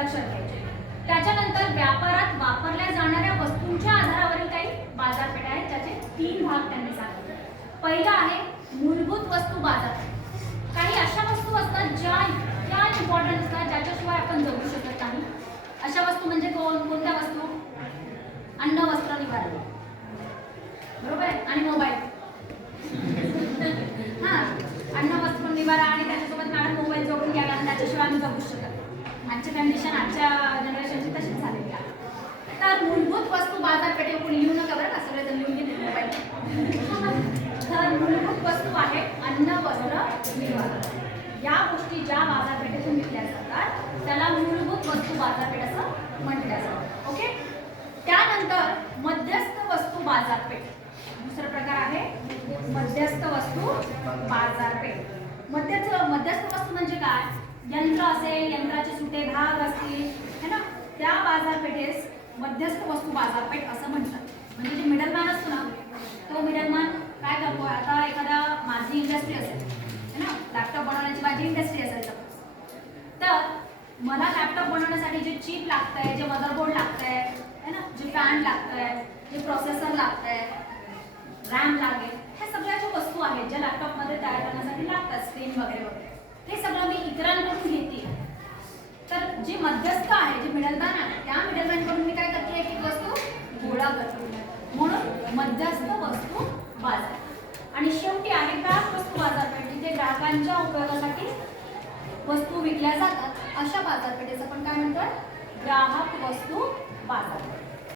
लक्षात घ्यायचे. त्याच्यानंतर व्यापारात वापरल्या जाणाऱ्या वस्तूंच्या आधारावरील काही बाजारपेठ आहेत, ज्याचे 3 भाग त्यांनी सांगितले. पहिला आहे मूलभूत वस्तू बाजारपेठ. काही अशा वस्तू असतात ज्या इम्पॉर्टंट असतात, ज्याच्याशिवाय आपण जगू शकत नाही. अशा वस्तू म्हणजे कोणत्या वस्तू? अन्न, वस्त्र, निवारा, बरोबर आहे, आणि मोबाईल. हा, अन्न, वस्त्र, निवारा आणि त्याच्यासोबत मॅडम मोबाईल जोडून घ्यायला, आणि त्याच्याशिवाय आम्ही जगू शकत. आजची कंडिशन आजच्या जनरेशनची तशीच झालेली आहे. तर मूलभूत वस्तू बाजारपेठे कोणी लिहू नका बरं का, सगळेजण लिहून घेतील मोबाईल. तर मूलभूत वस्तू आहे अन्न, वस्त्र, निवारा. या गोष्टी ज्या बाजारपेठेतून विकल्या जातात त्याला मूलभूत वस्तू बाजारपेठ असं म्हटलं जातं. ओके. त्यानंतर मध्यस्थ वस्तू बाजारपेठ. दुसरा प्रकार आहे मध्यस्थ वस्तू बाजारपेठ. मध्यस्थ वस्तू म्हणजे काय? यंत्र असेल, यंत्राचे सुटे भाग असतील, है ना, त्या बाजारपेठेस मध्यस्थ वस्तू बाजारपेठ असं म्हणतात. म्हणजे जे मिडलमॅन असतो ना, तो मिडलमॅन काय करतो? आता एखादा माझी इंडस्ट्री असेल, है ना, लॅपटॉप बनवण्याची माझी इंडस्ट्री असेल, तर मला लॅपटॉप बनवण्यासाठी जे चिप लागतंय, जे मदरबोर्ड लागतंय, है ना, जे फॅन लागतंय, जे प्रोसेसर लागतंय, रॅम लागेल, ह्या सगळ्या ज्या वस्तू आहेत ज्या लॅपटॉपमध्ये तयार करण्यासाठी लागतात, स्क्रीन वगैरे वगैरे, हे सगळं मी इतरांकडून घेते. तर जे मध्यस्थ आहे, जे मिडलमॅन आहे, त्या मिडलमॅनकडून मी काय करते? एक वस्तू गोळा करते. म्हणून मध्यस्थ वस्तू बाजार. आणि शेवटी आहे ग्राहक वस्तू बाजारपेठ, जिथे ग्राहकांच्या उपयोगासाठी वस्तू विकल्या जातात. अशा बाजारपेठेचं आपण काय म्हणतो? ग्राहक वस्तू बाजारपेठ.